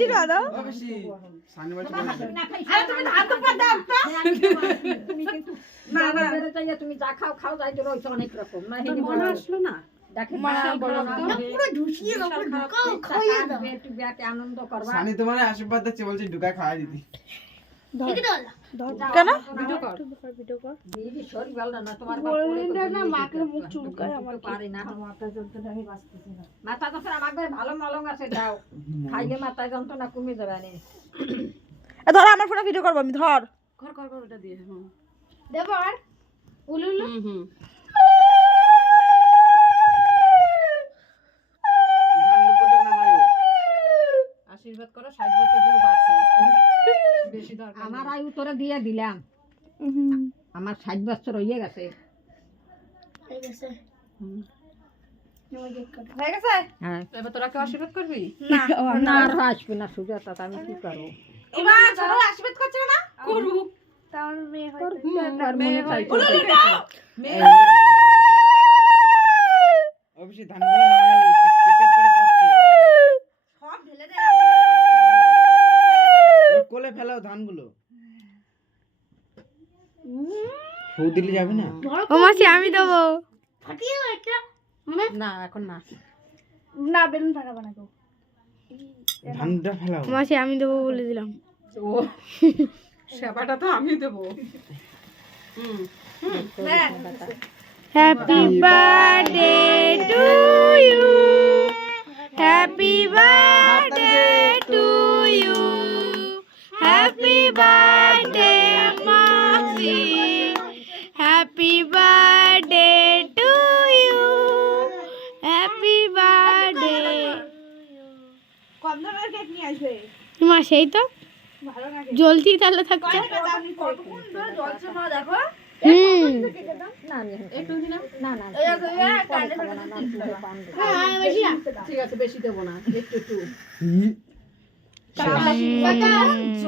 আশীর্বাদ দাও। তুমি যা খাও খাও, যাই তো রয়েছে অনেক রকম মনে আসলো না। আনন্দ করবা। তোমার আশীর্বাদ দিচ্ছে, বলছি ঢুকা খাওয়া দিতি। কেন ভিডিও কর। দিদি শরীর ভালো না, তোমার না মাকে মুখ চুলকায় আমার। পারি না, মাথা যন্ত্রণা আমার ভালো মলম আছে, দাও খাইলে মাথা যন্ত্রণা কমে যাবে। ধর আমার ফোনে ভিডিও করবো আমি, ধর কর কর কর ওটা দিয়ে। দেবো আর উলুলু আশীর্বাদ করো 60 বছর জন্য বাঁচি। বেশি দরকার আমার আয়ু তোরা দিয়ে দিলাম, আমার 60 বছর হয়ে গেছে। হয়ে গেছে। হয়ে গেছে। হ্যাঁ এবার তোরা কি আশীর্বাদ করবি? না আর আসবে না সুজাতা, আমি কি করবো? এবার ছোট আশীর্বাদ করছে না করুক। তার মেয়ে হয়তো তার মনে চাই অবশ্যই ধানগুলো নামায়, টিকেট করে পাচ্ছে। সব ঢেলে দেয়। কোলে ফেলাও ধানগুলো। ফু দিলে যাবে না। ও মাসি আমি দেবো। ফাটিয়ে দাও একটা। না এখন না। না বেলুন ফাটাবো না গো। ধানটা ফেলাও। মাসি আমি দেবো বলে দিলাম। ও সেবাটা তো আমি দেব। Happy birthday to you, happy birthday to you, happy birthday মাসি, happy birthday to you, happy birthday. কম দামের কেক নিয়ে আসবে। মা সেই তো ভালো না জলদি তাহলে থাকছে। কতক্ষণ ধরে জ্বলছে মা, দেখো। না আমি একটু দিলাম। না না এই পরে খাবো না, না দুধে পান দেবো। হ্যাঁ বেশি না। ঠিক আছে বেশি দেব না, একটু একটু। ই, শেষ।